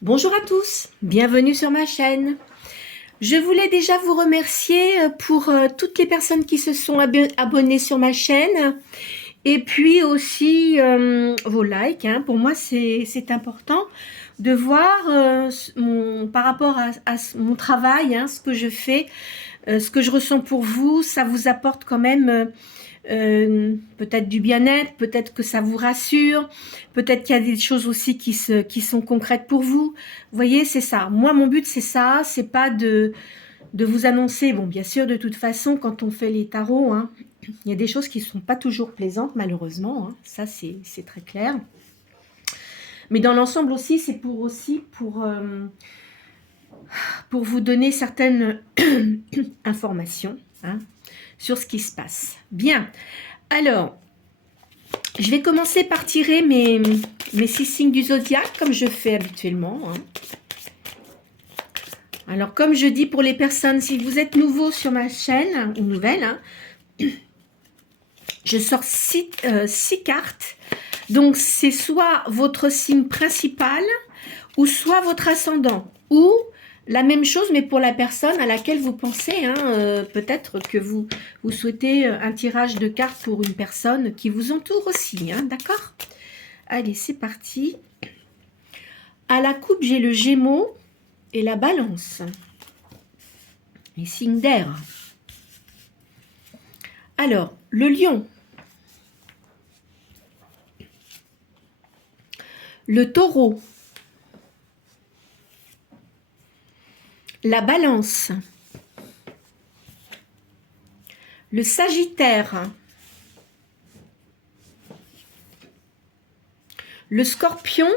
Bonjour à tous, bienvenue sur ma chaîne. Je voulais déjà vous remercier pour toutes les personnes qui se sont abonnées sur ma chaîne et puis aussi vos likes. Pour moi, c'est important de voir par rapport à mon travail, ce que je fais, ce que je ressens pour vous. Ça vous apporte quand même peut-être du bien-être, peut-être que ça vous rassure, peut-être qu'il y a des choses aussi qui sont concrètes pour vous. Vous voyez, c'est ça. Moi, mon but, c'est ça. C'est pas de vous annoncer. Bon, bien sûr, de toute façon, quand on fait les tarots, il y a des choses qui ne sont pas toujours plaisantes, malheureusement. Ça, c'est très clair. Mais dans l'ensemble aussi, c'est pour vous donner certaines informations sur ce qui se passe. Bien. Alors, je vais commencer par tirer mes 6 signes du zodiaque, comme je fais habituellement. Alors, comme je dis pour les personnes, si vous êtes nouveau sur ma chaîne, ou nouvelle, je sors 6 cartes. Donc, c'est soit votre signe principal, ou soit votre ascendant, ou la même chose, mais pour la personne à laquelle vous pensez. Peut-être que vous souhaitez un tirage de cartes pour une personne qui vous entoure aussi. D'accord? Allez, c'est parti. À la coupe, j'ai le Gémeaux et la Balance. Les signes d'air. Alors, le Lion. Le Taureau. La Balance. Le Sagittaire. Le Scorpion.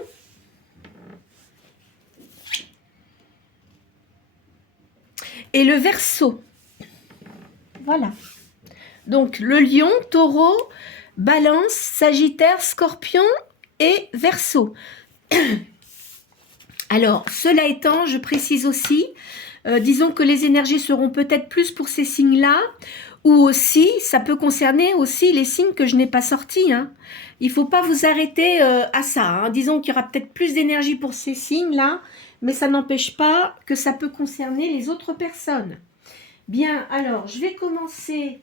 Et le Verseau. Voilà. Donc, le Lion, Taureau, Balance, Sagittaire, Scorpion et Verseau. Alors, cela étant, je précise aussi, disons que les énergies seront peut-être plus pour ces signes-là, ou aussi, ça peut concerner aussi les signes que je n'ai pas sortis. Il ne faut pas vous arrêter à ça. Disons qu'il y aura peut-être plus d'énergie pour ces signes-là, mais ça n'empêche pas que ça peut concerner les autres personnes. Bien, alors, je vais commencer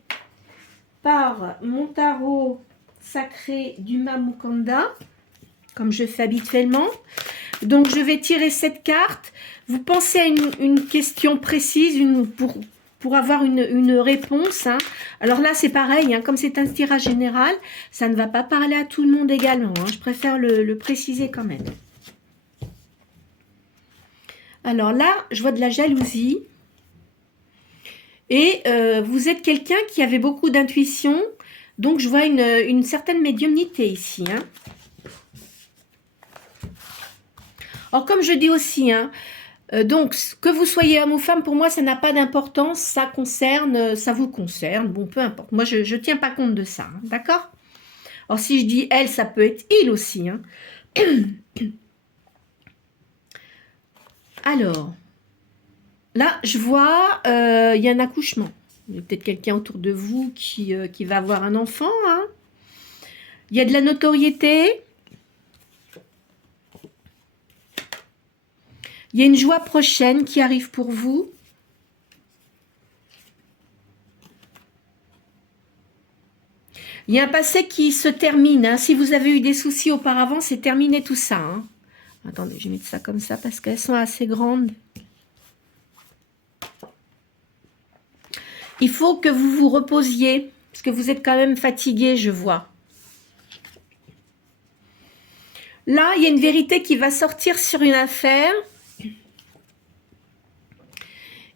par mon tarot sacré du Mamukanda, comme je fais habituellement. Donc, je vais tirer cette carte. Vous pensez à une question précise pour avoir une réponse. Alors là, c'est pareil, comme c'est un tirage général, ça ne va pas parler à tout le monde également. Je préfère le préciser quand même. Alors là, je vois de la jalousie. Et vous êtes quelqu'un qui avait beaucoup d'intuition. Donc, je vois une certaine médiumnité ici. Alors, comme je dis aussi, donc, que vous soyez homme ou femme, pour moi, ça n'a pas d'importance. Ça vous concerne. Bon, peu importe. Moi, je ne tiens pas compte de ça. D'accord? Alors, si je dis elle, ça peut être il aussi. Alors, là, je vois, il y a un accouchement. Il y a peut-être quelqu'un autour de vous qui va avoir un enfant. Il y a de la notoriété. Il y a une joie prochaine qui arrive pour vous. Il y a un passé qui se termine. Si vous avez eu des soucis auparavant, c'est terminé tout ça. Attendez, je vais mettre ça comme ça parce qu'elles sont assez grandes. Il faut que vous vous reposiez parce que vous êtes quand même fatigué, je vois. Là, il y a une vérité qui va sortir sur une affaire.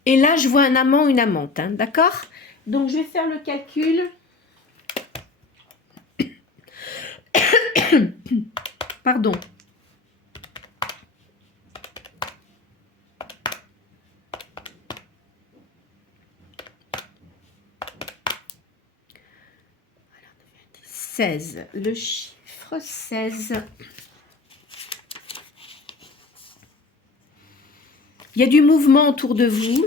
Et là, je vois un amant, une amante. D'accord? Donc, je vais faire le calcul. Pardon. Voilà, 16. Le chiffre 16. Il y a du mouvement autour de vous.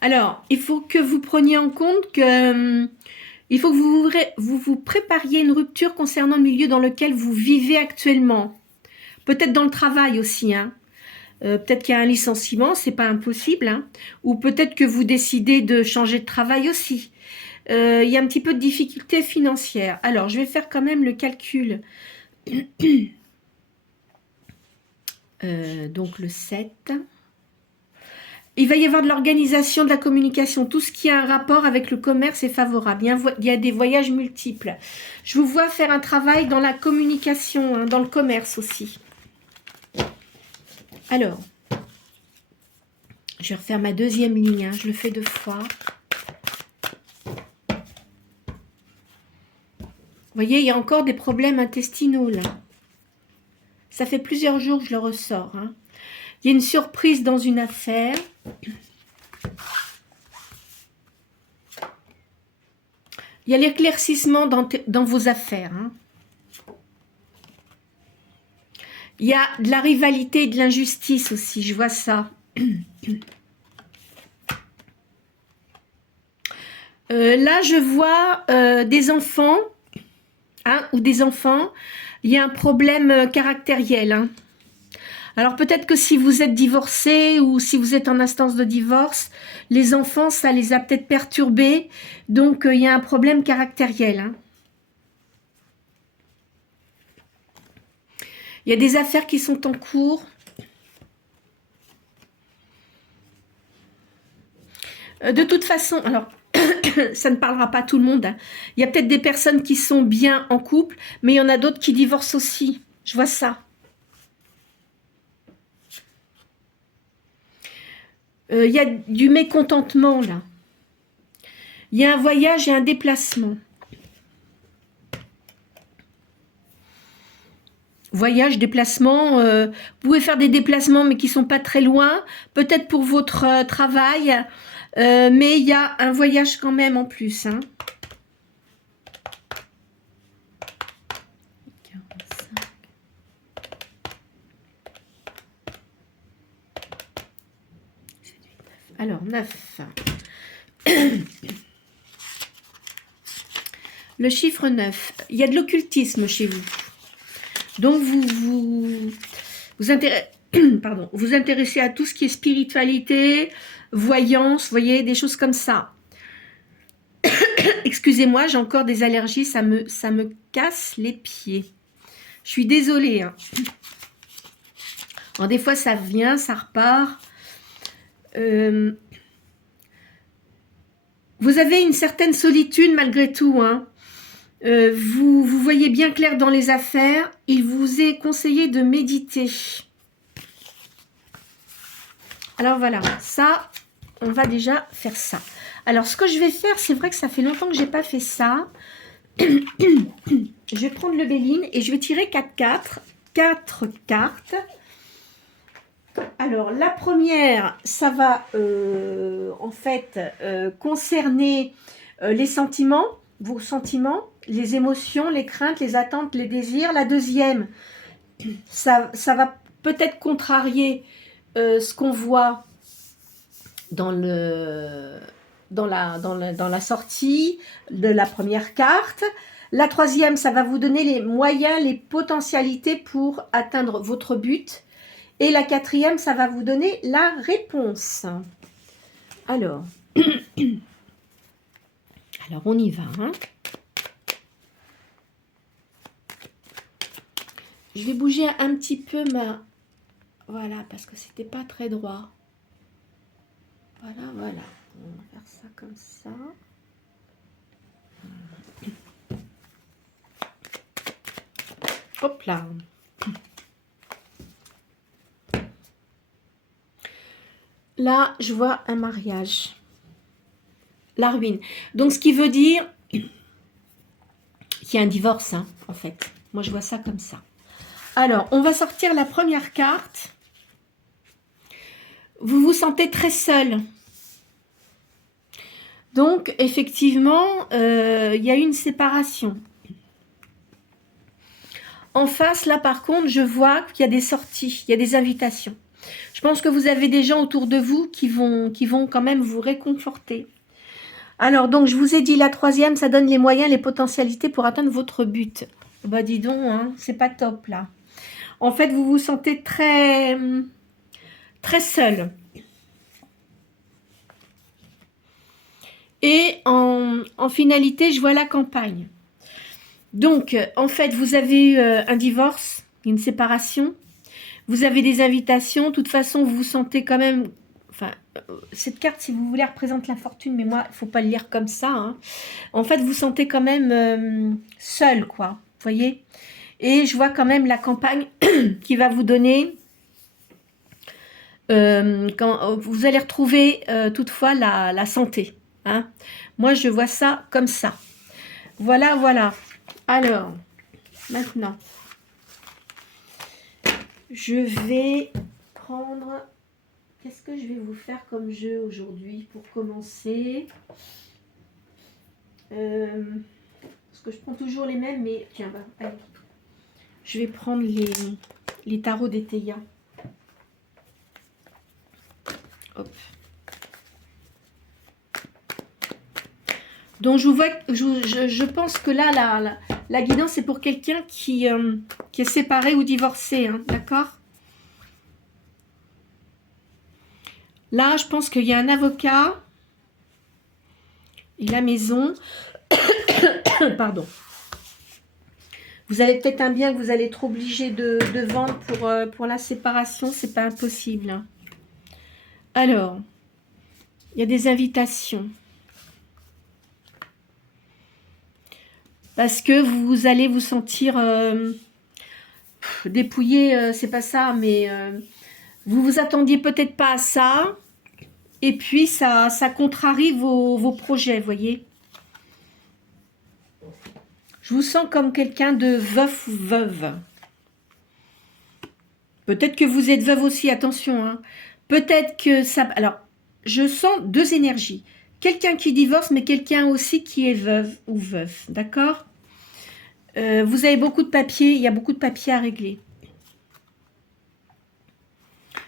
Alors, il faut que vous preniez en compte que Il faut que vous prépariez une rupture concernant le milieu dans lequel vous vivez actuellement. Peut-être dans le travail aussi, hein. Peut-être qu'il y a un licenciement, c'est pas impossible, hein. Ou peut-être que vous décidez de changer de travail aussi. Il y a un petit peu de difficulté financière. Alors, je vais faire quand même le calcul. Donc, le 7. Il va y avoir de l'organisation, de la communication. Tout ce qui a un rapport avec le commerce est favorable. Il y a des voyages multiples. Je vous vois faire un travail dans la communication, hein, dans le commerce aussi. Alors, je vais refaire ma deuxième ligne. Hein, je le fais 2 fois. Vous voyez, il y a encore des problèmes intestinaux là. Ça fait plusieurs jours que je le ressors. Hein. Il y a une surprise dans une affaire. Il y a l'éclaircissement dans vos affaires. Hein. Il y a de la rivalité et de l'injustice aussi, je vois ça. Là, je vois des enfants, hein, ou des enfants. Il y a un problème caractériel. Hein. Alors peut-être que si vous êtes divorcé ou si vous êtes en instance de divorce, les enfants, ça les a peut-être perturbés. Donc il y a un problème caractériel. Hein. Il y a des affaires qui sont en cours. De toute façon, alors, ça ne parlera pas à tout le monde. Hein. Il y a peut-être des personnes qui sont bien en couple, mais il y en a d'autres qui divorcent aussi. Je vois ça. Il y a du mécontentement, là. Il y a un voyage et un déplacement. Voyage, déplacement, vous pouvez faire des déplacements, mais qui ne sont pas très loin. Peut-être pour votre travail, mais il y a un voyage quand même en plus. Hein. Alors, 9. Le chiffre 9. Il y a de l'occultisme chez vous. Donc, vous intéressez à tout ce qui est spiritualité, voyance, vous voyez, des choses comme ça. Excusez-moi, j'ai encore des allergies, ça me casse les pieds. Je suis désolée. Hein. Alors, des fois, ça vient, ça repart. Vous avez une certaine solitude malgré tout. Hein. Vous voyez bien clair dans les affaires. Il vous est conseillé de méditer. Alors voilà, ça, on va déjà faire ça. Alors, ce que je vais faire, c'est vrai que ça fait longtemps que je n'ai pas fait ça. Je vais prendre le Béline et je vais tirer 4 cartes. Alors, la première, ça va en fait concerner les sentiments, vos sentiments, les émotions, les craintes, les attentes, les désirs. La deuxième, ça va peut-être contrarier ce qu'on voit dans la sortie de la première carte. La troisième, ça va vous donner les moyens, les potentialités pour atteindre votre but. Et la quatrième, ça va vous donner la réponse. Alors, on y va. Hein. Je vais bouger un petit peu ma... Voilà, parce que c'était pas très droit. Voilà. On va faire ça comme ça. Hop là. Là, je vois un mariage. La ruine. Donc, ce qui veut dire qu'il y a un divorce, hein, en fait. Moi, je vois ça comme ça. Alors, on va sortir la première carte. Vous vous sentez très seul. Donc, effectivement, il y a une séparation. En face, là, par contre, je vois qu'il y a des sorties, il y a des invitations. Je pense que vous avez des gens autour de vous qui vont quand même vous réconforter. Alors, donc, je vous ai dit, la troisième, ça donne les moyens, les potentialités pour atteindre votre but. Bah, dis donc, hein, c'est pas top, là. En fait, vous vous sentez très, très seul. Et en finalité, je vois la campagne. Donc, en fait, vous avez eu un divorce, une séparation. Vous avez des invitations. De toute façon, vous vous sentez quand même... Enfin, cette carte, si vous voulez, représente la fortune. Mais moi, il ne faut pas le lire comme ça. Hein. En fait, vous vous sentez quand même seul, quoi. Vous voyez? Et je vois quand même la campagne qui va vous donner... quand vous allez retrouver toutefois la santé. Hein. Moi, je vois ça comme ça. Voilà, voilà. Alors, maintenant, je vais prendre... Qu'est-ce que je vais vous faire comme jeu aujourd'hui pour commencer parce que je prends toujours les mêmes, mais tiens, bah, allez. Je vais prendre les tarots d'Eteia. Hop. Donc, je pense que là, la guidance, c'est pour quelqu'un qui est séparé ou divorcé, hein, d'accord? Là, je pense qu'il y a un avocat et la maison. Pardon. Vous avez peut-être un bien que vous allez être obligé de vendre pour la séparation. C'est pas impossible. Alors, il y a des invitations. Parce que vous allez vous sentir dépouillé, c'est pas ça, mais vous vous attendiez peut-être pas à ça. Et puis, ça contrarie vos projets, voyez. Je vous sens comme quelqu'un de veuf ou veuve. Peut-être que vous êtes veuve aussi, attention. Hein. Peut-être que ça... Alors, je sens deux énergies. Quelqu'un qui divorce, mais quelqu'un aussi qui est veuve ou veuf. D'accord? Vous avez beaucoup de papiers, il y a beaucoup de papiers à régler.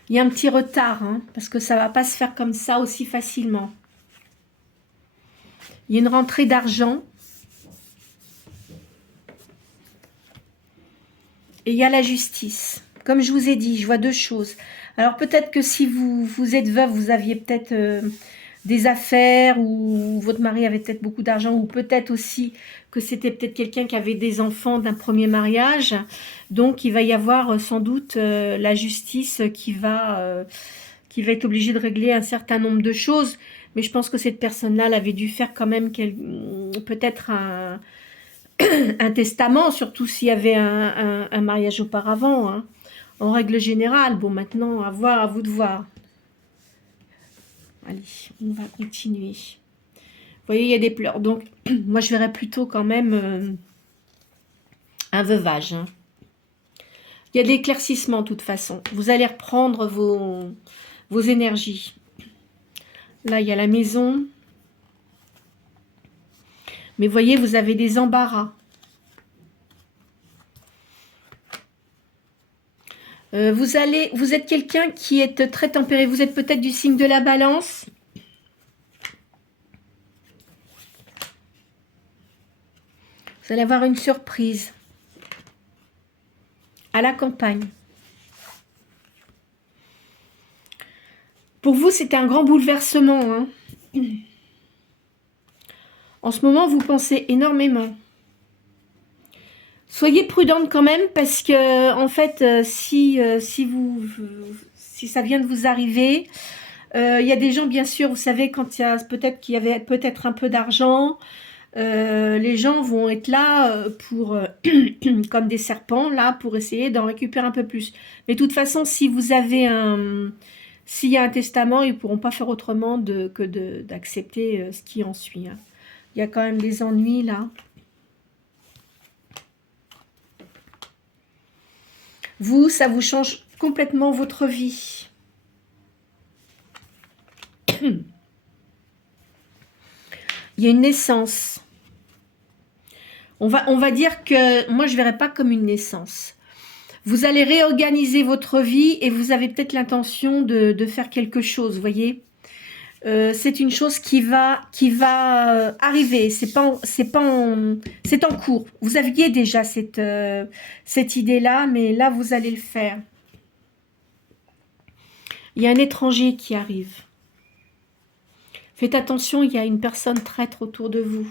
Il y a un petit retard, hein, parce que ça ne va pas se faire comme ça aussi facilement. Il y a une rentrée d'argent. Et il y a la justice. Comme je vous ai dit, je vois deux choses. Alors peut-être que si vous êtes veuve, vous aviez peut-être des affaires ou votre mari avait peut-être beaucoup d'argent ou peut-être aussi que c'était peut-être quelqu'un qui avait des enfants d'un premier mariage. Donc il va y avoir sans doute la justice qui va être obligée de régler un certain nombre de choses. Mais je pense que cette personne-là, elle avait dû faire quand même peut-être un testament, surtout s'il y avait un mariage auparavant. Hein. En règle générale, bon, maintenant, à voir, à vous de voir. Allez, on va continuer. Vous voyez, il y a des pleurs. Donc, moi, je verrais plutôt quand même un veuvage. Hein. Il y a de l'éclaircissement, de toute façon. Vous allez reprendre vos énergies. Là, il y a la maison. Mais vous voyez, vous avez des embarras. Vous êtes quelqu'un qui est très tempéré. Vous êtes peut-être du signe de la Balance. Vous allez avoir une surprise à la campagne. Pour vous, c'était un grand bouleversement. Hein. En ce moment, vous pensez énormément. Soyez prudente quand même parce que, en fait, si ça vient de vous arriver, il y a des gens, bien sûr, vous savez, quand il y a peut-être qu'il y avait peut-être un peu d'argent, les gens vont être là pour, comme des serpents, là, pour essayer d'en récupérer un peu plus. Mais de toute façon, si vous avez s'il y a un testament, ils ne pourront pas faire autrement que d'accepter ce qui en suit. Hein. Il y a quand même des ennuis, là. Vous, ça vous change complètement votre vie. Il y a une naissance. On va dire que, moi je ne verrais pas comme une naissance. Vous allez réorganiser votre vie et vous avez peut-être l'intention de faire quelque chose, vous voyez. c'est une chose qui va arriver. C'est en cours. Vous aviez déjà cette idée-là, mais là, vous allez le faire. Il y a un étranger qui arrive. Faites attention, il y a une personne traître autour de vous.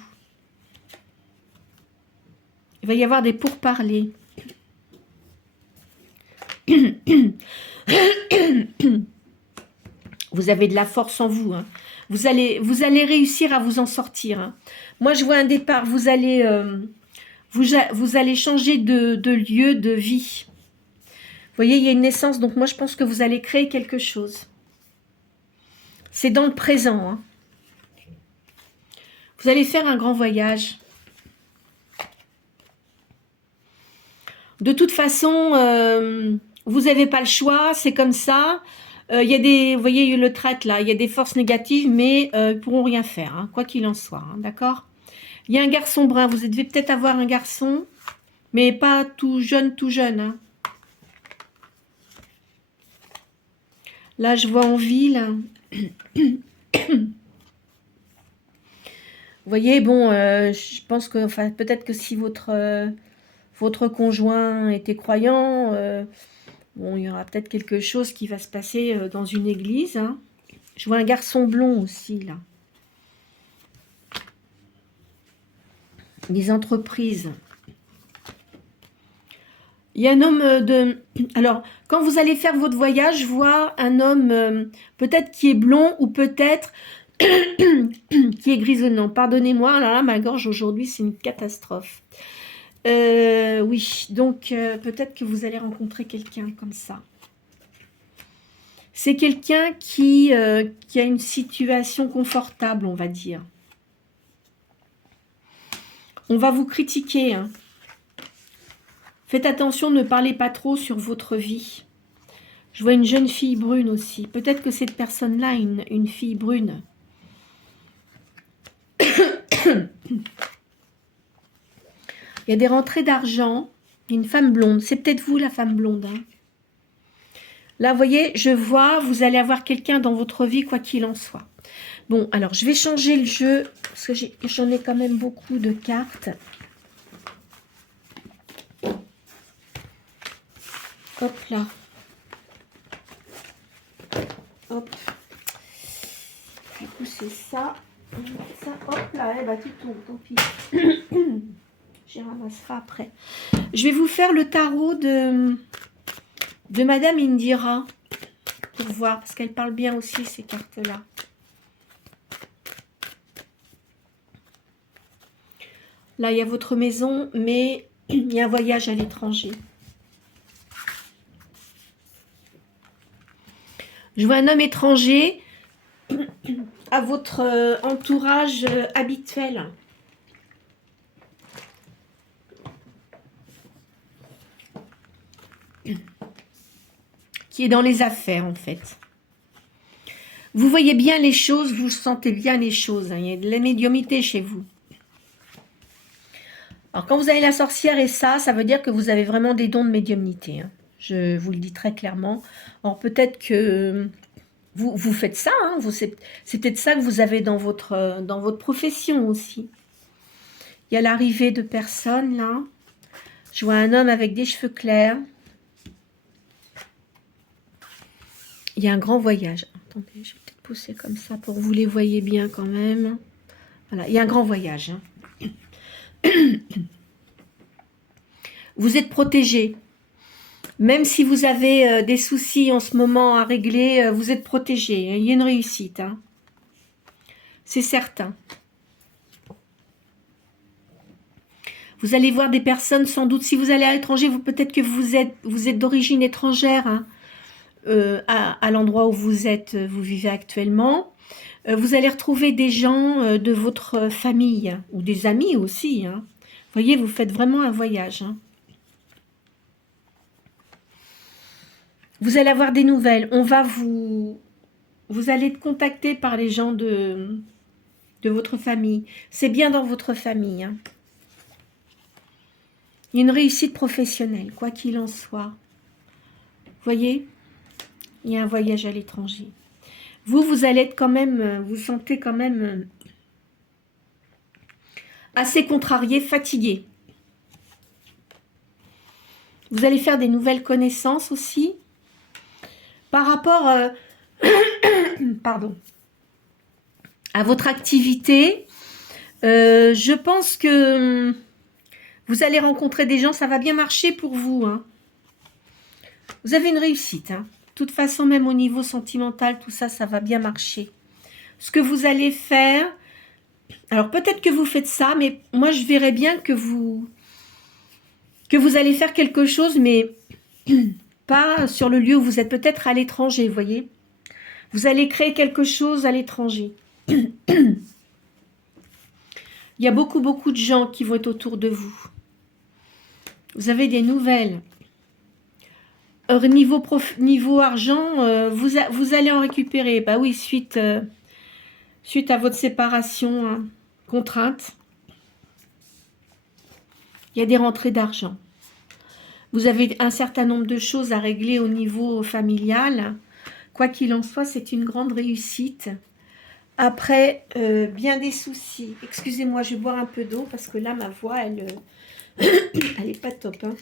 Il va y avoir des pourparlers. Vous avez de la force en vous. Hein. Vous allez réussir à vous en sortir. Hein. Moi, je vois un départ. Vous allez changer de lieu, de vie. Vous voyez, il y a une naissance. Donc, moi, je pense que vous allez créer quelque chose. C'est dans le présent. Hein. Vous allez faire un grand voyage. De toute façon, vous n'avez pas le choix, c'est comme ça. Il y a des, vous voyez le trait là, il y a des forces négatives, mais ils ne pourront rien faire, hein, quoi qu'il en soit, hein, d'accord? Il y a un garçon brun, vous devez peut-être avoir un garçon, mais pas tout jeune, Hein. Là, je vois en ville. Vous voyez, bon, je pense que, enfin, peut-être que si votre conjoint était croyant, bon, il y aura peut-être quelque chose qui va se passer dans une église. Hein. Je vois un garçon blond aussi, là. Les entreprises. Il y a un homme de... Alors, quand vous allez faire votre voyage, je vois un homme peut-être qui est blond ou peut-être qui est grisonnant. Pardonnez-moi, alors là, ma gorge aujourd'hui, c'est une catastrophe. Oui, donc peut-être que vous allez rencontrer quelqu'un comme ça. C'est quelqu'un qui a une situation confortable, on va dire. On va vous critiquer. Hein. Faites attention, ne parlez pas trop sur votre vie. Je vois une jeune fille brune aussi. Peut-être que cette personne-là est une fille brune. Il y a des rentrées d'argent. Une femme blonde. C'est peut-être vous, la femme blonde. Hein. Là, vous voyez, je vois, vous allez avoir quelqu'un dans votre vie, quoi qu'il en soit. Bon, alors, je vais changer le jeu, parce que j'en ai quand même beaucoup de cartes. Hop là. Hop. Du coup, c'est ça. Ça, hop là, eh ben, tu tombes, tant pis. J'y ramasserai après. Je vais vous faire le tarot de Madame Indira. Pour voir, parce qu'elle parle bien aussi, ces cartes-là. Là, il y a votre maison, mais il y a un voyage à l'étranger. Je vois un homme étranger à votre entourage habituel. Qui est dans les affaires, en fait. Vous voyez bien les choses, vous sentez bien les choses. Hein, il y a de la médiumnité chez vous. Alors, quand vous avez la sorcière et ça veut dire que vous avez vraiment des dons de médiumnité. Hein. Je vous le dis très clairement. Alors, peut-être que vous faites ça. Hein, c'est peut-être ça que vous avez dans votre profession aussi. Il y a l'arrivée de personnes, là. Je vois un homme avec des cheveux clairs. Il y a un grand voyage. Attendez, je vais peut-être pousser comme ça pour que vous les voyez bien quand même. Voilà, il y a un grand voyage. Hein. Vous êtes protégé. Même si vous avez des soucis en ce moment à régler, vous êtes protégé. Hein. Il y a une réussite. Hein. C'est certain. Vous allez voir des personnes, sans doute, si vous allez à l'étranger, peut-être que vous êtes d'origine étrangère, hein, à l'endroit où vous vivez actuellement. Vous allez retrouver des gens de votre famille, ou des amis aussi. Hein. Vous voyez, vous faites vraiment un voyage. Hein. Vous allez avoir des nouvelles. Vous allez être contacté par les gens de votre famille. C'est bien dans votre famille. Hein. Il y a une réussite professionnelle, quoi qu'il en soit. Vous voyez, il y a un voyage à l'étranger. Vous allez être quand même, vous sentez quand même assez contrarié, fatigué. Vous allez faire des nouvelles connaissances aussi. Par rapport pardon, à votre activité, je pense que vous allez rencontrer des gens, ça va bien marcher pour vous. Hein. Vous avez une réussite. Hein. De toute façon, même au niveau sentimental, tout ça, ça va bien marcher. Ce que vous allez faire, alors peut-être que vous faites ça, mais moi je verrais bien que vous allez faire quelque chose, mais pas sur le lieu où vous êtes, peut-être à l'étranger, vous voyez. Vous allez créer quelque chose à l'étranger. Il y a beaucoup de gens qui vont être autour de vous. Vous avez des nouvelles. Niveau argent, vous allez en récupérer. Bah oui, suite à votre séparation, hein, contrainte. Il y a des rentrées d'argent. Vous avez un certain nombre de choses à régler au niveau familial. Quoi qu'il en soit, c'est une grande réussite. Après, bien des soucis. Excusez-moi, je vais boire un peu d'eau parce que là, ma voix, elle est pas top. Hein.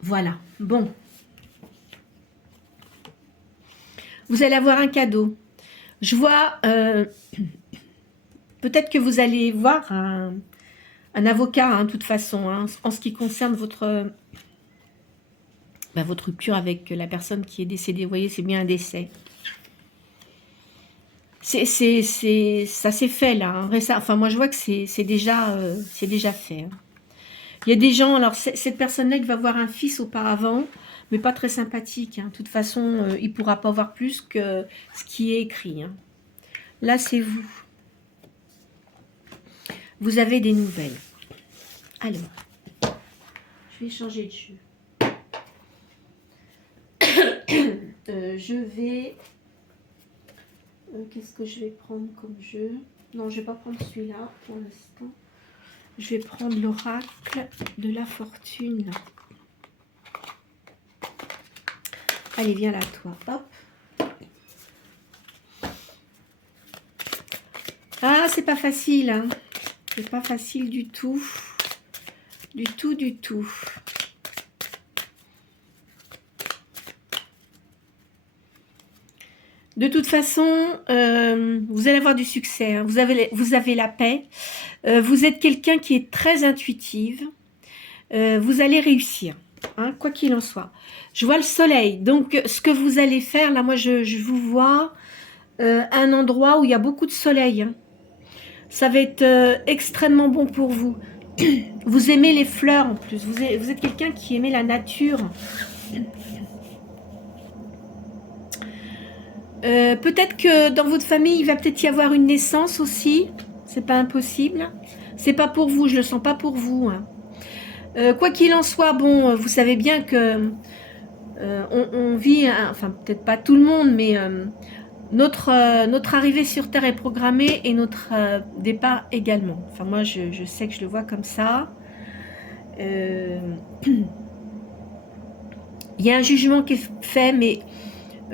Voilà, bon. Vous allez avoir un cadeau. Je vois, peut-être que vous allez voir un avocat, hein, de toute façon, hein, en ce qui concerne votre rupture avec la personne qui est décédée. Vous voyez, c'est bien un décès. Ça s'est fait là. Hein. Enfin, moi, je vois que c'est déjà fait. Hein. Il y a des gens, alors cette personne-là, il va voir un fils auparavant, mais pas très sympathique. Hein. De toute façon, il ne pourra pas voir plus que ce qui est écrit. Hein. Là, c'est vous. Vous avez des nouvelles. Alors, je vais changer de jeu. Je vais... Qu'est-ce que je vais prendre comme jeu? Non, je ne vais pas prendre celui-là pour l'instant. Je vais prendre l'oracle de la fortune. Allez, viens là, toi. Hop. Ah, c'est pas facile. Hein. C'est pas facile du tout. Du tout. De toute façon, vous allez avoir du succès. Hein. Vous avez la paix. Vous êtes quelqu'un qui est très intuitive. Vous allez réussir, hein, quoi qu'il en soit. Je vois le soleil. Donc, ce que vous allez faire, là, moi, je vous vois un endroit où il y a beaucoup de soleil. Hein. Ça va être extrêmement bon pour vous. Vous aimez les fleurs en plus. Vous êtes quelqu'un qui aimait la nature. Peut-être que dans votre famille, il va peut-être y avoir une naissance aussi. C'est pas impossible. C'est pas pour vous, je le sens pas pour vous. Hein. Quoi qu'il en soit, bon, vous savez bien que on vit, enfin peut-être pas tout le monde, mais notre arrivée sur Terre est programmée et notre départ également. Enfin moi, je sais que je le vois comme ça. Il y a un jugement qui est fait, mais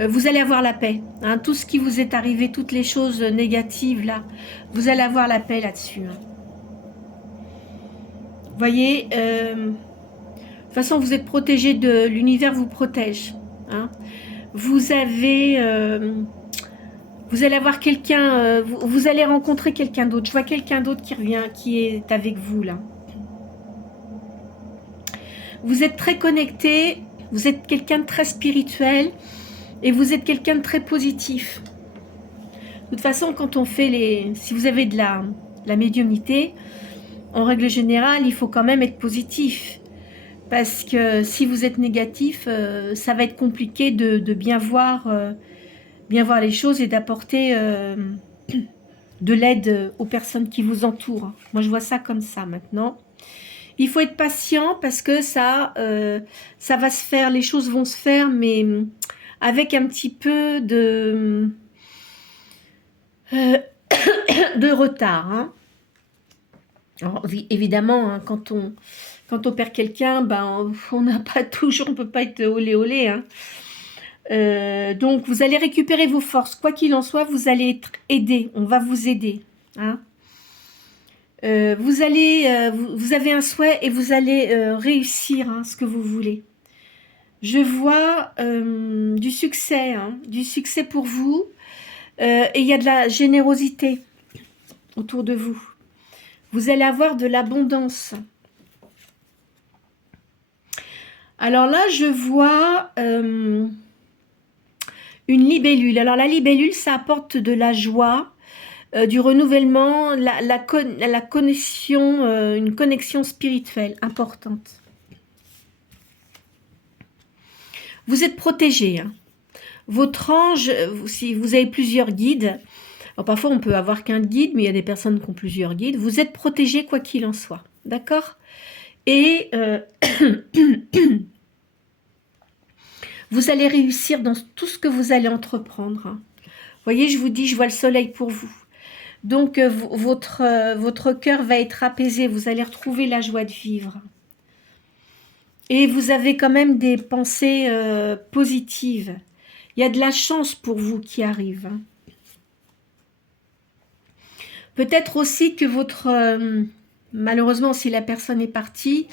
vous allez avoir la paix. Hein, tout ce qui vous est arrivé, toutes les choses négatives, là, vous allez avoir la paix là-dessus. Hein. Vous voyez, de toute façon, vous êtes protégé, l'univers vous protège. Hein. Vous allez avoir quelqu'un, vous allez rencontrer quelqu'un d'autre. Je vois quelqu'un d'autre qui revient, qui est avec vous, là. Vous êtes très connecté, vous êtes quelqu'un de très spirituel et vous êtes quelqu'un de très positif. De toute façon, quand on fait si vous avez de la médiumnité, en règle générale, il faut quand même être positif. Parce que si vous êtes négatif, ça va être compliqué de bien voir les choses et d'apporter de l'aide aux personnes qui vous entourent. Moi, je vois ça comme ça maintenant. Il faut être patient parce que ça va se faire, les choses vont se faire, mais avec un petit peu de retard. Hein. Alors, évidemment, hein, quand on perd quelqu'un, ben, on n'a pas toujours, on peut pas être olé olé, hein. Donc, vous allez récupérer vos forces. Quoi qu'il en soit, vous allez être aidé. On va vous aider, hein. Vous avez un souhait et vous allez réussir, hein, ce que vous voulez. Je vois du succès, hein, du succès pour vous. Et il y a de la générosité autour de vous. Vous allez avoir de l'abondance. Alors là, je vois une libellule. Alors la libellule, ça apporte de la joie, du renouvellement, la connexion, une connexion spirituelle importante. Vous êtes protégé, hein. Votre ange, si vous avez plusieurs guides, alors parfois on peut avoir qu'un guide, mais il y a des personnes qui ont plusieurs guides, vous êtes protégé quoi qu'il en soit, d'accord? Et vous allez réussir dans tout ce que vous allez entreprendre, hein. Vous voyez, je vous dis, je vois le soleil pour vous. Donc votre cœur va être apaisé, vous allez retrouver la joie de vivre. Et vous avez quand même des pensées positives. Il y a de la chance pour vous qui arrive, hein. Peut-être aussi que malheureusement, si la personne est partie,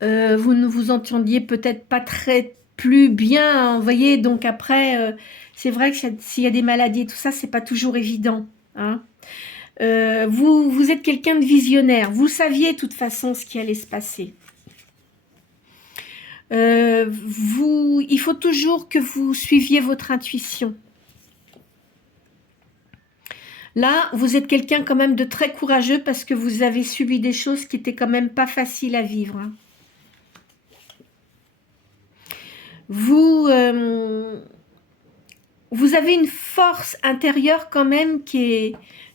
vous ne vous entendiez peut-être pas très plus bien, hein, vous voyez. Donc après, c'est vrai que s'il y a des maladies et tout ça, c'est pas toujours évident, hein. Vous êtes quelqu'un de visionnaire. Vous saviez de toute façon ce qui allait se passer. Il faut toujours que vous suiviez votre intuition. Là, vous êtes quelqu'un quand même de très courageux parce que vous avez subi des choses qui étaient quand même pas faciles à vivre, hein. Vous avez une force intérieure quand même qui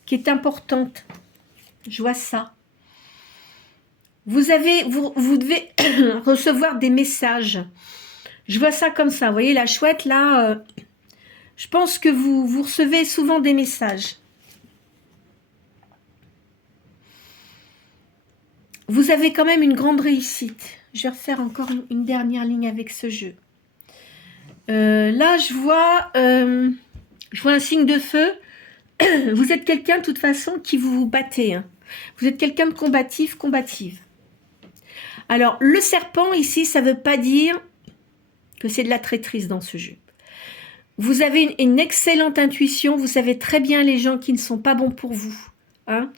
est importante. Je vois ça. Vous devez recevoir des messages. Je vois ça comme ça. Vous voyez la chouette là, je pense que vous recevez souvent des messages. Vous avez quand même une grande réussite. Je vais refaire encore une dernière ligne avec ce jeu. Là, je vois un signe de feu. Vous êtes quelqu'un, de toute façon, qui vous battez, hein. Vous êtes quelqu'un de combative. Alors, le serpent, ici, ça ne veut pas dire que c'est de la traîtrise dans ce jeu. Vous avez une excellente intuition. Vous savez très bien les gens qui ne sont pas bons pour vous, hein.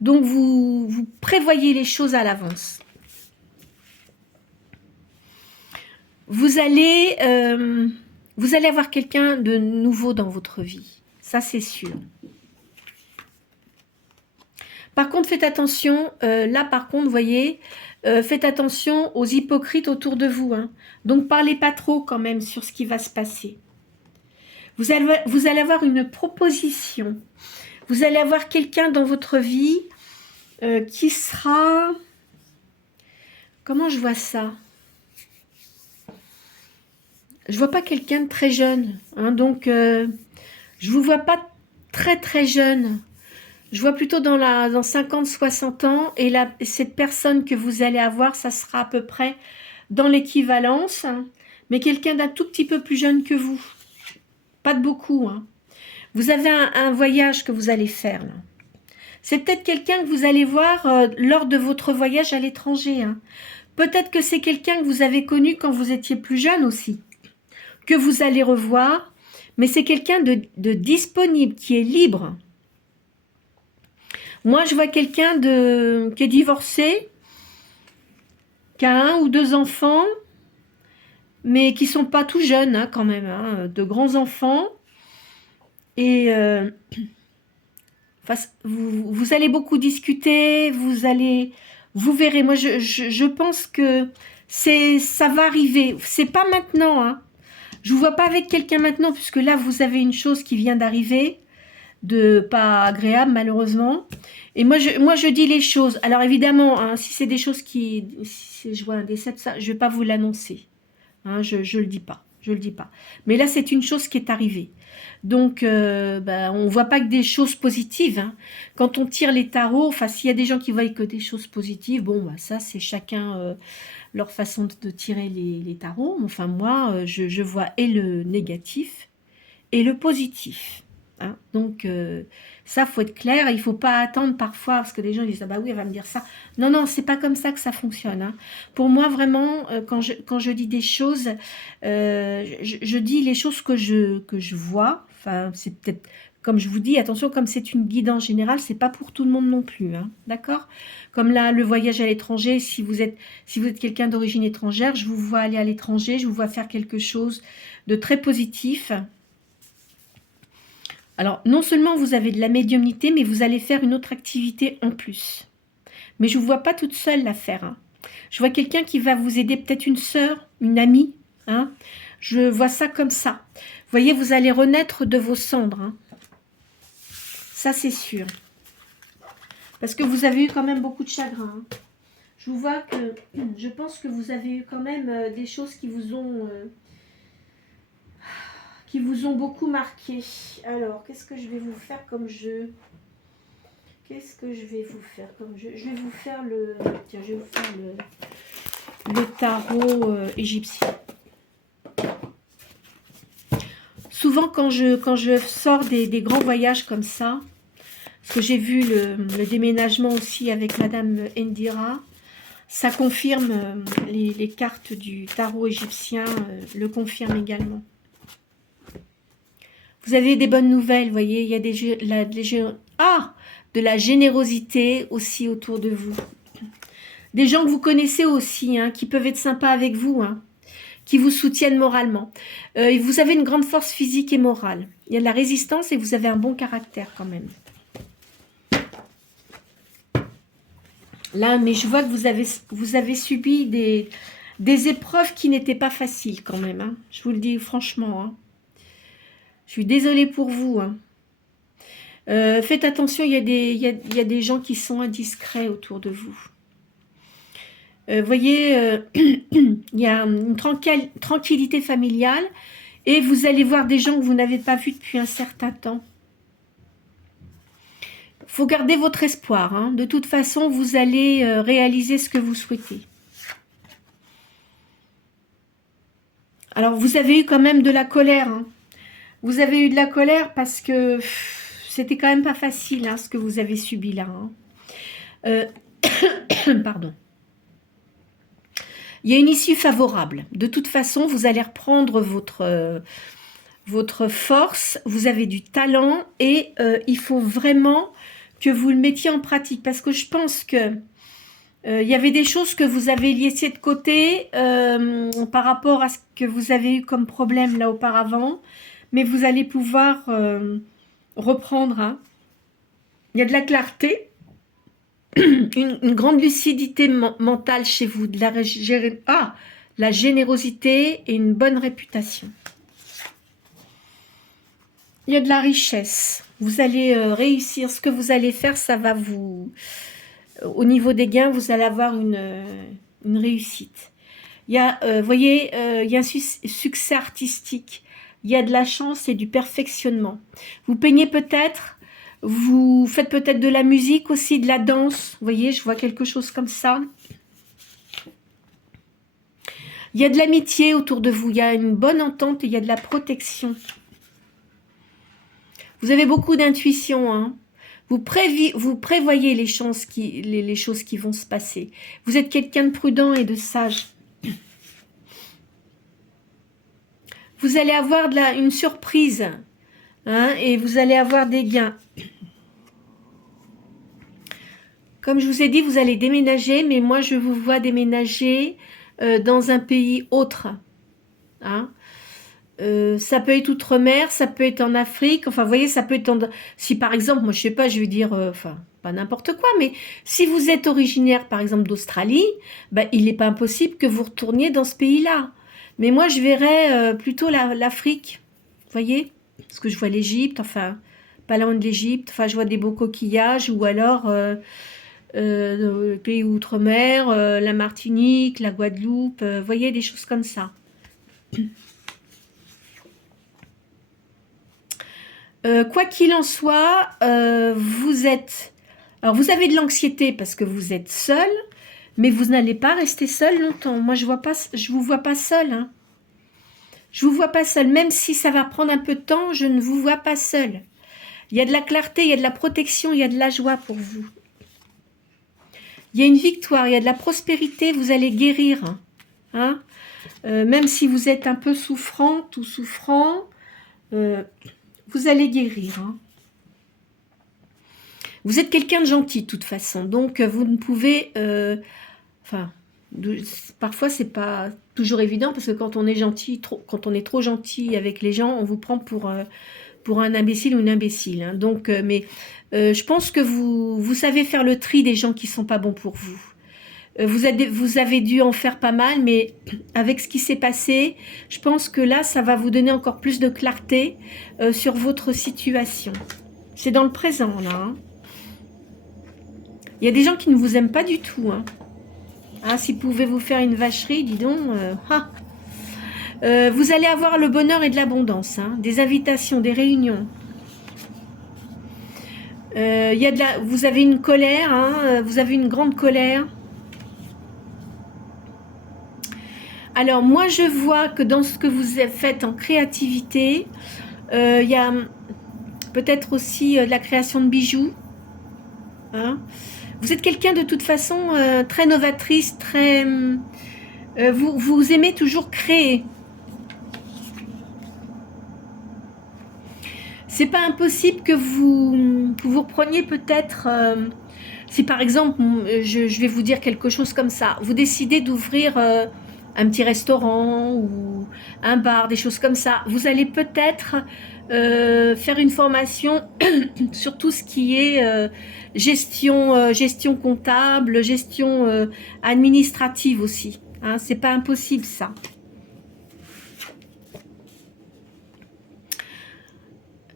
Donc, vous prévoyez les choses à l'avance. Vous allez avoir quelqu'un de nouveau dans votre vie. Ça, c'est sûr. Par contre, faites attention. Là, par contre, vous voyez, faites attention aux hypocrites autour de vous, hein. Donc, parlez pas trop quand même sur ce qui va se passer. Vous allez avoir une proposition. Vous allez avoir quelqu'un dans votre vie qui sera... Comment je vois ça? Je vois pas quelqu'un de très jeune, hein, donc je vous vois pas très jeune. Je vois plutôt dans 50-60 ans, et cette personne que vous allez avoir, ça sera à peu près dans l'équivalence, hein, mais quelqu'un d'un tout petit peu plus jeune que vous. Pas de beaucoup, hein. Vous avez un voyage que vous allez faire, là. C'est peut-être quelqu'un que vous allez voir lors de votre voyage à l'étranger, hein. Peut-être que c'est quelqu'un que vous avez connu quand vous étiez plus jeune aussi, que vous allez revoir, mais c'est quelqu'un de disponible, qui est libre. Moi, je vois quelqu'un qui est divorcé, qui a 1 ou 2 enfants, mais qui ne sont pas tout jeunes, hein, quand même, hein, de grands enfants. Et vous allez beaucoup discuter, vous verrez. Moi, je pense que ça va arriver. C'est pas maintenant, hein. Je vous vois pas avec quelqu'un maintenant, puisque là, vous avez une chose qui vient d'arriver, de pas agréable, malheureusement. Et moi, je dis les choses. Alors, évidemment, hein, si c'est des choses si je vois un décès, ça, je vais pas vous l'annoncer, hein, je le dis pas. je le dis pas. Mais là, c'est une chose qui est arrivée. Donc, on voit pas que des choses positives. Hein. Quand on tire les tarots, enfin, s'il y a des gens qui voient que des choses positives, bon, bah, ça, c'est chacun leur façon de tirer les tarots. Enfin, moi, je vois et le négatif et le positif. Hein. Donc, ça, faut être clair. Il faut pas attendre parfois, parce que les gens disent, ah bah oui, elle va me dire ça. Non, non, c'est pas comme ça que ça fonctionne. Hein. Pour moi, vraiment, quand je dis des choses, je dis les choses que je vois. Enfin, c'est peut-être, comme je vous dis, attention, comme c'est une guidance générale, c'est pas pour tout le monde non plus. Hein. D'accord? Comme là, le voyage à l'étranger, si vous êtes quelqu'un d'origine étrangère, je vous vois aller à l'étranger, je vous vois faire quelque chose de très positif. Alors, non seulement vous avez de la médiumnité, mais vous allez faire une autre activité en plus. Mais je ne vous vois pas toute seule la faire. Hein. Je vois quelqu'un qui va vous aider, peut-être une sœur, une amie. Hein. Je vois ça comme ça. Vous voyez, vous allez renaître de vos cendres. Hein. Ça, c'est sûr. Parce que vous avez eu quand même beaucoup de chagrin. Hein. Je vous vois que... Je pense que vous avez eu quand même des choses qui vous ont beaucoup marqué. Alors, qu'est-ce que je vais vous faire comme jeu? Qu'est-ce que je vais vous faire comme jeu? Je vais vous faire le... Tiens, je vais vous faire le tarot égyptien. Souvent, quand je sors des grands voyages comme ça, parce que j'ai vu le déménagement aussi avec Madame Indira, ça confirme, les cartes du tarot égyptien le confirment également. Vous avez des bonnes nouvelles, vous voyez, il y a de la générosité aussi autour de vous. Des gens que vous connaissez aussi, hein, qui peuvent être sympas avec vous, hein, qui vous soutiennent moralement. Vous avez une grande force physique et morale. Il y a de la résistance et vous avez un bon caractère quand même. Là, mais je vois que vous avez subi des épreuves qui n'étaient pas faciles quand même. Hein. Je vous le dis franchement. Hein. Je suis désolée pour vous. Hein. Faites attention, il y a des gens qui sont indiscrets autour de vous. Voyez, il y a une tranquillité familiale et vous allez voir des gens que vous n'avez pas vus depuis un certain temps. Il faut garder votre espoir. Hein. De toute façon, vous allez réaliser ce que vous souhaitez. Alors, vous avez eu quand même de la colère. Hein. Vous avez eu de la colère parce que c'était quand même pas facile hein, ce que vous avez subi là. Hein. Pardon. Il y a une issue favorable. De toute façon, vous allez reprendre votre force. Vous avez du talent et il faut vraiment que vous le mettiez en pratique. Parce que je pense que il y avait des choses que vous avez laissées de côté par rapport à ce que vous avez eu comme problème là auparavant. Mais vous allez pouvoir reprendre. Hein. Il y a de la clarté. Une grande lucidité mentale chez vous, de la générosité et une bonne réputation. Il y a de la richesse. Vous allez réussir. Ce que vous allez faire, ça va vous... Au niveau des gains, vous allez avoir une réussite. Il y a, voyez, il y a un succès artistique. Il y a de la chance et du perfectionnement. Vous peignez peut-être... Vous faites peut-être de la musique aussi, de la danse. Vous voyez, je vois quelque chose comme ça. Il y a de l'amitié autour de vous. Il y a une bonne entente et il y a de la protection. Vous avez beaucoup d'intuition. Hein. Vous prévoyez les choses qui vont se passer. Vous êtes quelqu'un de prudent et de sage. Vous allez avoir une surprise. Hein, et vous allez avoir des gains. Comme je vous ai dit, vous allez déménager, mais moi je vous vois déménager dans un pays autre. Hein. Ça peut être outre-mer, ça peut être en Afrique, enfin vous voyez, ça peut être si par exemple, moi je sais pas, je veux dire, enfin pas n'importe quoi, mais si vous êtes originaire par exemple d'Australie, ben, il n'est pas impossible que vous retourniez dans ce pays-là. Mais moi je verrais plutôt l'Afrique, vous voyez, parce que je vois l'Égypte, enfin pas loin de l'Égypte, enfin je vois des beaux coquillages ou alors le pays outre-mer, la Martinique, la Guadeloupe, voyez des choses comme ça. Quoi qu'il en soit, vous êtes... Alors, vous avez de l'anxiété parce que vous êtes seul, mais vous n'allez pas rester seul longtemps. Moi, je vous vois pas seul. Hein. Je vous vois pas seul. Même si ça va prendre un peu de temps, je ne vous vois pas seul. Il y a de la clarté, il y a de la protection, il y a de la joie pour vous. Il y a une victoire, il y a de la prospérité, vous allez guérir. Hein. Même si vous êtes un peu souffrante ou souffrant, vous allez guérir. Hein. Vous êtes quelqu'un de gentil de toute façon, donc vous ne pouvez... parfois c'est pas toujours évident parce que quand on est gentil, quand on est trop gentil avec les gens, on vous prend pour un imbécile ou une imbécile. Hein. Donc, je pense que vous savez faire le tri des gens qui sont pas bons pour vous. Vous avez dû en faire pas mal, mais avec ce qui s'est passé, je pense que là, ça va vous donner encore plus de clarté sur votre situation. C'est dans le présent, là. Hein. Il y a des gens qui ne vous aiment pas du tout. Hein. Ah, s'ils pouvaient vous faire une vacherie, dis donc. Vous allez avoir le bonheur et de l'abondance. Hein. Des invitations, des réunions. Vous avez une colère. Hein, vous avez une grande colère. Alors, moi, je vois que dans ce que vous faites en créativité, il y a peut-être aussi de la création de bijoux. Hein. Vous êtes quelqu'un de toute façon très novatrice, très... vous aimez toujours créer. C'est pas impossible que vous repreniez peut-être... si par exemple, je vais vous dire quelque chose comme ça, vous décidez d'ouvrir un petit restaurant ou un bar, des choses comme ça, vous allez peut-être faire une formation sur tout ce qui est gestion comptable, gestion administrative aussi. Hein, c'est pas impossible ça.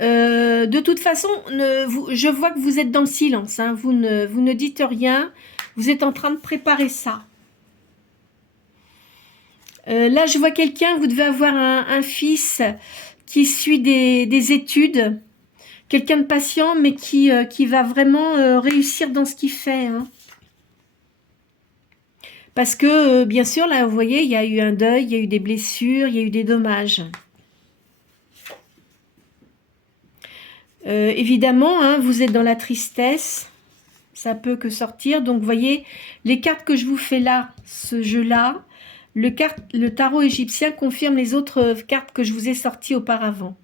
De toute façon, je vois que vous êtes dans le silence. Hein, vous ne dites rien. Vous êtes en train de préparer ça. Là, je vois quelqu'un, vous devez avoir un fils qui suit des études. Quelqu'un de patient, mais qui va vraiment réussir dans ce qu'il fait. Hein. Parce que, bien sûr, là, vous voyez, il y a eu un deuil, il y a eu des blessures, il y a eu des dommages. Évidemment, hein, vous êtes dans la tristesse. Ça peut que sortir. Donc, vous voyez, les cartes que je vous fais là, ce jeu-là, le tarot égyptien confirme les autres cartes que je vous ai sorties auparavant.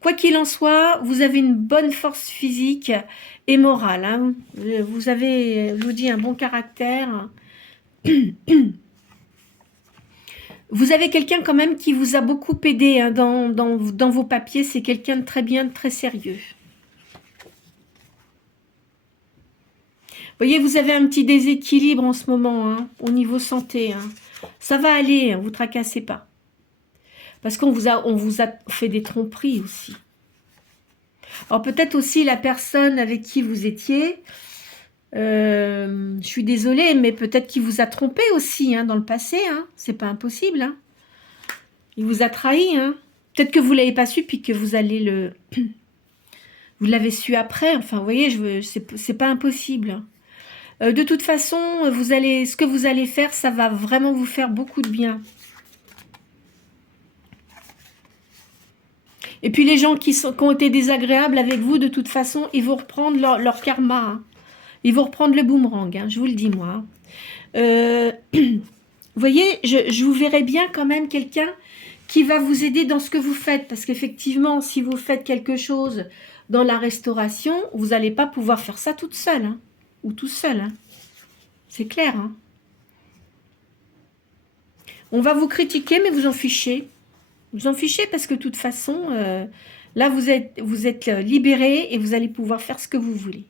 Quoi qu'il en soit, vous avez une bonne force physique et morale. Hein. Vous avez, je vous dis, un bon caractère. Vous avez quelqu'un quand même qui vous a beaucoup aidé hein, dans vos papiers. C'est quelqu'un de très bien, de très sérieux. Vous voyez, vous avez un petit déséquilibre en ce moment, hein, au niveau santé. Hein. Ça va aller, hein, vous ne tracassez pas. Parce qu'on vous a fait des tromperies aussi. Alors peut-être aussi la personne avec qui vous étiez, je suis désolée, mais peut-être qu'il vous a trompé aussi hein, dans le passé. Hein. C'est pas impossible. Hein. Il vous a trahi. Hein. Peut-être que vous ne l'avez pas su, puis que vous allez le... vous l'avez su après. Enfin, vous voyez, c'est pas impossible. De toute façon, ce que vous allez faire, ça va vraiment vous faire beaucoup de bien. Et puis les gens qui ont été désagréables avec vous, de toute façon, ils vont reprendre leur karma. Hein. Ils vont reprendre le boomerang, hein, je vous le dis moi. Vous voyez, je vous verrai bien quand même quelqu'un qui va vous aider dans ce que vous faites. Parce qu'effectivement, si vous faites quelque chose dans la restauration, vous n'allez pas pouvoir faire ça toute seule. Hein. Ou tout seul. Hein. C'est clair. Hein. On va vous critiquer, mais vous en fichez. Vous en fichez parce que de toute façon, là, vous êtes libéré et vous allez pouvoir faire ce que vous voulez.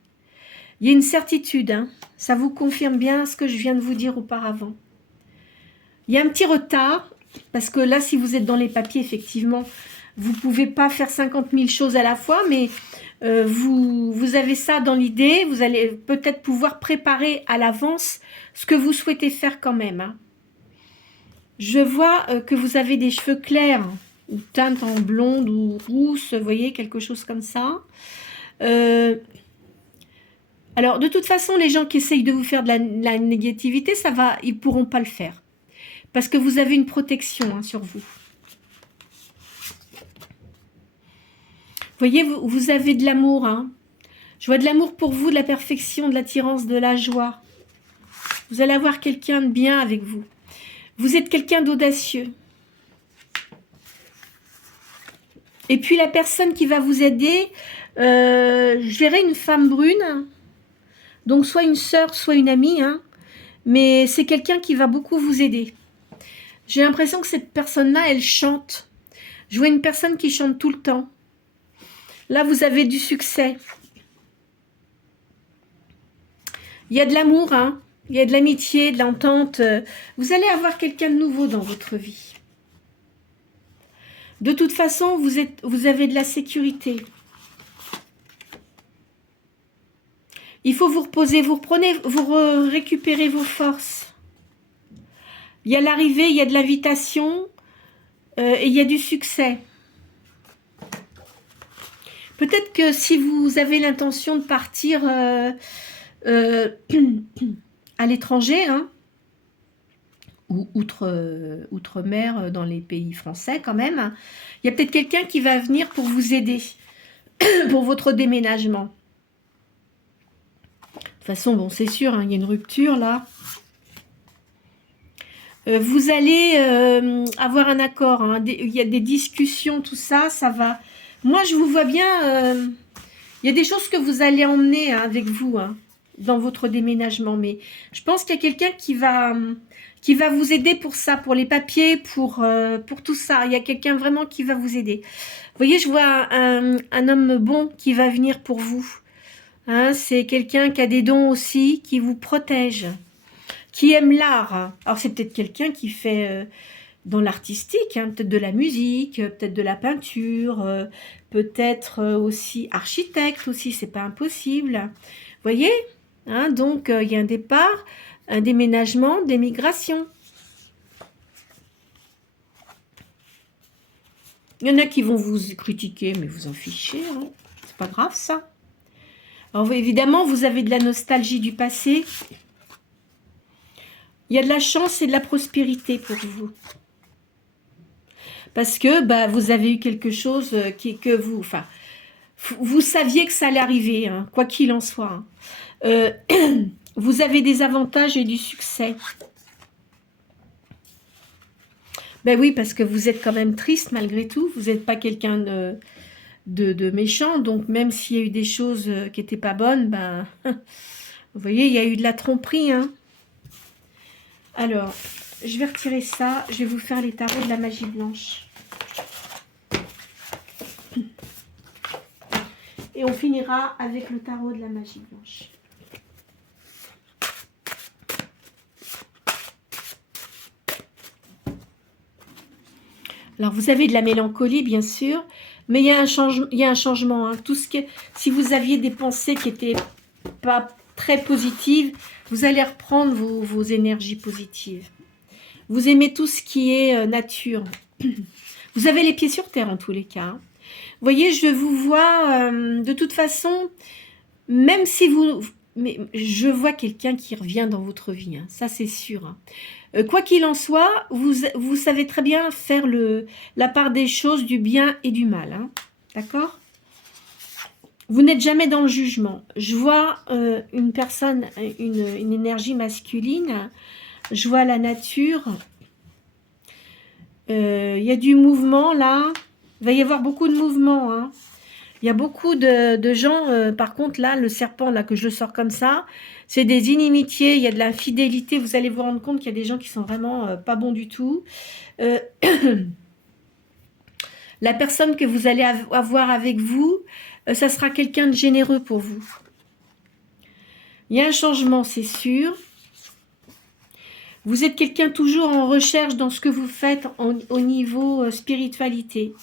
Il y a une certitude. Hein. Ça vous confirme bien ce que je viens de vous dire auparavant. Il y a un petit retard parce que là, si vous êtes dans les papiers, effectivement, vous ne pouvez pas faire 50 000 choses à la fois, mais... vous avez ça dans l'idée, vous allez peut-être pouvoir préparer à l'avance ce que vous souhaitez faire quand même. Hein. Je vois que vous avez des cheveux clairs. ou teinte en blonde ou rousse, vous voyez, quelque chose comme ça. Alors, de toute façon, les gens qui essayent de vous faire de la négativité, ça va, ils pourront pas le faire. Parce que vous avez une protection sur vous. Vous voyez, vous avez de l'amour. Je vois de l'amour pour vous, de la perfection, de l'attirance, de la joie. Vous allez avoir quelqu'un de bien avec vous. Vous êtes quelqu'un d'audacieux. Et puis la personne qui va vous aider, je verrai une femme brune. Donc soit une sœur, soit une amie. Mais c'est quelqu'un qui va beaucoup vous aider. J'ai l'impression que cette personne-là, elle chante. Je vois une personne qui chante tout le temps. Là, vous avez du succès. Il y a de l'amour, il y a de l'amitié, de l'entente. Vous allez avoir quelqu'un de nouveau dans votre vie. De toute façon, vous avez de la sécurité. Il faut vous reposer, vous récupérez vos forces. Il y a l'arrivée, il y a de l'invitation et il y a du succès. Peut-être que si vous avez l'intention de partir à l'étranger, ou outre-mer dans les pays français quand même, il y a peut-être quelqu'un qui va venir pour vous aider pour votre déménagement. De toute façon, bon, c'est sûr, il y a une rupture là. Vous allez avoir un accord, il y a des discussions, tout ça, ça va. Moi, je vous vois bien, il y a des choses que vous allez emmener avec vous dans votre déménagement, mais je pense qu'il y a quelqu'un qui va vous aider pour ça, pour les papiers, pour tout ça. Il y a quelqu'un vraiment qui va vous aider. Vous voyez, je vois un homme bon qui va venir pour vous. C'est quelqu'un qui a des dons aussi, qui vous protège, qui aime l'art. Alors, c'est peut-être quelqu'un qui fait dans l'artistique, peut-être de la musique, peut-être de la peinture, peut-être aussi architecte aussi, c'est pas impossible. Vous voyez, donc il y a un départ, un déménagement, des migrations. Il y en a qui vont vous critiquer, mais vous en fichez, c'est pas grave ça. Alors évidemment, vous avez de la nostalgie du passé. Il y a de la chance et de la prospérité pour vous. Parce que vous avez eu quelque chose que vous saviez que ça allait arriver, quoi qu'il en soit. Vous avez des avantages et du succès. Ben oui, parce que vous êtes quand même triste malgré tout. Vous n'êtes pas quelqu'un de méchant. Donc même s'il y a eu des choses qui n'étaient pas bonnes, vous voyez, il y a eu de la tromperie. Alors, je vais retirer ça. Je vais vous faire les tarots de la magie blanche. Et on finira avec le tarot de la magie blanche. Alors, vous avez de la mélancolie, bien sûr, mais il y a un changement. Tout ce si vous aviez des pensées qui n'étaient pas très positives, vous allez reprendre vos énergies positives. Vous aimez tout ce qui est nature. Vous avez les pieds sur terre en tous les cas. Vous voyez, je vous vois, de toute façon, même si mais je vois quelqu'un qui revient dans votre vie, ça c'est sûr. Quoi qu'il en soit, vous savez très bien faire la part des choses, du bien et du mal. D'accord ? Vous n'êtes jamais dans le jugement. Je vois une personne, une énergie masculine. Je vois la nature. Il y a du mouvement là. Il va y avoir beaucoup de mouvement. Il y a beaucoup de gens, par contre là, le serpent là que je sors comme ça, c'est des inimitiés, il y a de l'infidélité, vous allez vous rendre compte qu'il y a des gens qui sont vraiment pas bons du tout. La personne que vous allez avoir avec vous, ça sera quelqu'un de généreux pour vous. Il y a un changement, c'est sûr. Vous êtes quelqu'un toujours en recherche dans ce que vous faites au niveau spiritualité.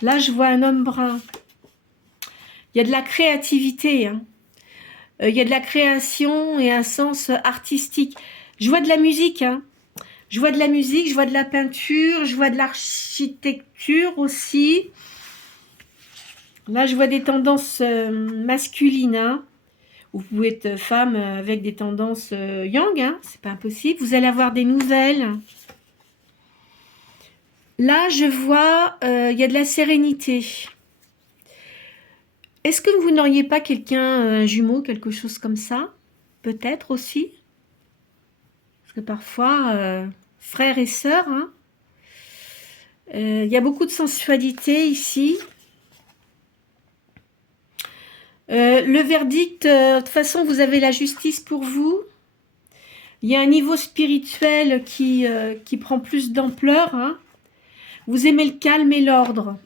Là, je vois un homme brun. Il y a de la créativité. Il y a de la création et un sens artistique. Je vois de la musique. Je vois de la musique, je vois de la peinture, je vois de l'architecture aussi. Là, je vois des tendances masculines. Hein. Vous pouvez être femme avec des tendances yang, hein, c'est pas impossible. Vous allez avoir des nouvelles. Là, je vois, il y a de la sérénité. Est-ce que vous n'auriez pas quelqu'un, un jumeau, quelque chose comme ça? Peut-être aussi. Parce que parfois, frères et sœurs, hein, il y a beaucoup de sensualité ici. Le verdict, de toute façon, vous avez la justice pour vous. Il y a un niveau spirituel qui prend plus d'ampleur. Hein. Vous aimez le calme et l'ordre.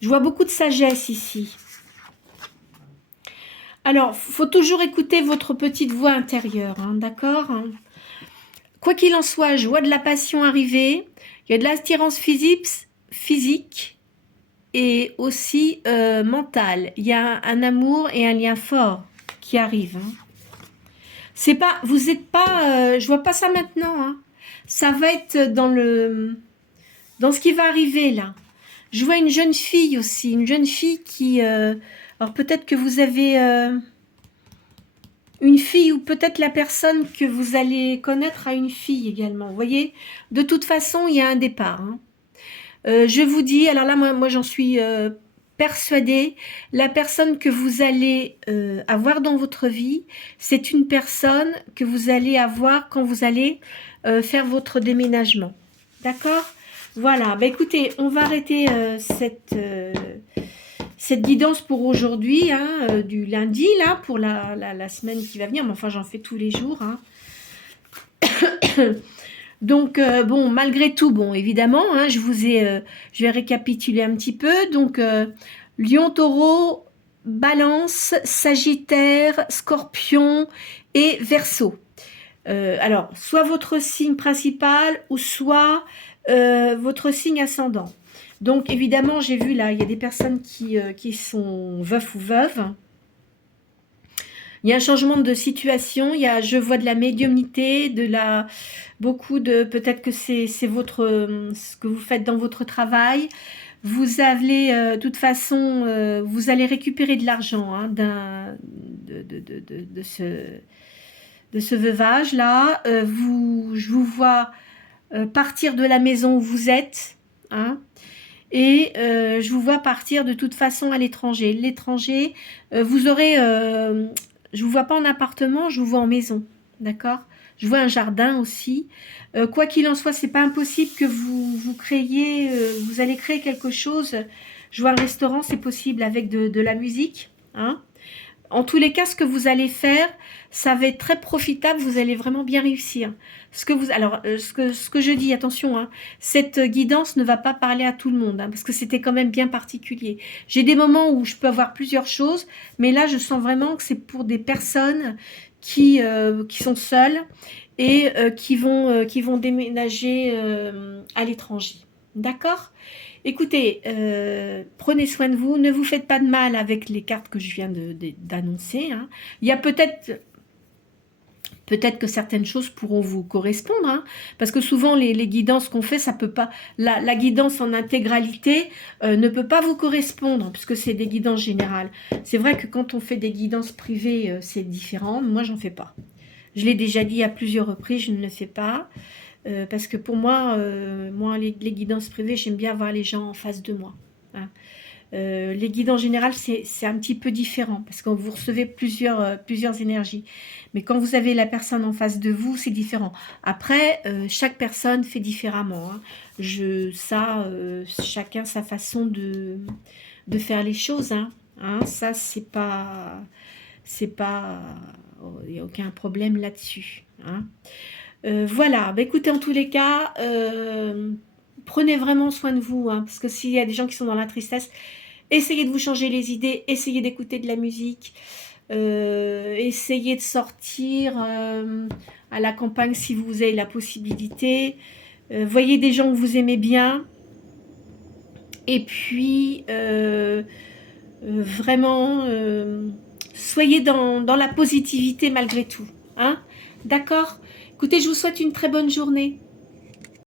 Je vois beaucoup de sagesse ici. Alors, il faut toujours écouter votre petite voix intérieure, hein, d'accord? Quoi qu'il en soit, je vois de la passion arriver. Il y a de l'attirance physique et aussi mentale. Il y a un amour et un lien fort qui arrivent. Hein. C'est pas, vous n'êtes pas, je vois pas ça maintenant. Hein. Ça va être dans ce qui va arriver là. Je vois une jeune fille aussi, une jeune fille qui, alors peut-être que vous avez une fille ou peut-être la personne que vous allez connaître a une fille également. Vous voyez, de toute façon, il y a un départ. Hein. Je vous dis, alors là, moi j'en suis persuadée, la personne que vous allez avoir dans votre vie, c'est une personne que vous allez avoir quand vous allez faire votre déménagement. D'accord? Voilà, bah écoutez, on va arrêter cette guidance pour aujourd'hui, hein, du lundi, là, pour la semaine qui va venir. Mais enfin, j'en fais tous les jours. Hein. Donc, bon, malgré tout, bon, évidemment, hein, je vais récapituler un petit peu. Donc, Lion, Taureau, Balance, Sagittaire, Scorpion et Verseau. Alors, soit votre signe principal ou soit votre signe ascendant. Donc, évidemment, j'ai vu là, il y a des personnes qui sont veufs ou veuves. Il y a un changement de situation, je vois de la médiumnité, beaucoup de, peut-être que c'est ce que vous faites dans votre travail. Vous allez, de toute façon, vous allez récupérer de l'argent hein, de ce veuvage-là. Je vous vois partir de la maison où vous êtes, hein, et je vous vois partir de toute façon à l'étranger. L'étranger, vous aurez, je vous vois pas en appartement, je vous vois en maison, d'accord? Je vois un jardin aussi. Quoi qu'il en soit, c'est pas impossible que vous créiez, vous allez créer quelque chose. Je vois un restaurant, c'est possible avec de la musique, hein? En tous les cas, ce que vous allez faire, ça va être très profitable, vous allez vraiment bien réussir. Ce que je dis, attention, hein, cette guidance ne va pas parler à tout le monde, hein, parce que c'était quand même bien particulier. J'ai des moments où je peux avoir plusieurs choses, mais là, je sens vraiment que c'est pour des personnes qui sont seules et qui vont déménager à l'étranger. D'accord ? Écoutez, prenez soin de vous, ne vous faites pas de mal avec les cartes que je viens d'annoncer. Hein. Il y a peut-être que certaines choses pourront vous correspondre, hein, parce que souvent les guidances qu'on fait, ça peut pas, la guidance en intégralité ne peut pas vous correspondre, puisque c'est des guidances générales. C'est vrai que quand on fait des guidances privées, c'est différent, moi j'en fais pas. Je l'ai déjà dit à plusieurs reprises, je ne le fais pas. Parce que pour moi, les guidances privées, j'aime bien avoir les gens en face de moi. Hein. Les guides en général, c'est un petit peu différent parce que vous recevez plusieurs énergies. Mais quand vous avez la personne en face de vous, c'est différent. Après, chaque personne fait différemment. Hein. Chacun sa façon de faire les choses. Hein, ça, c'est pas, il n'y a aucun problème là-dessus. Hein. Voilà, bah, écoutez, en tous les cas, prenez vraiment soin de vous, hein, parce que s'il y a des gens qui sont dans la tristesse, essayez de vous changer les idées, essayez d'écouter de la musique, essayez de sortir à la campagne si vous avez la possibilité, voyez des gens que vous aimez bien, et puis vraiment, soyez dans la positivité malgré tout, hein. D'accord? Écoutez, je vous souhaite une très bonne journée.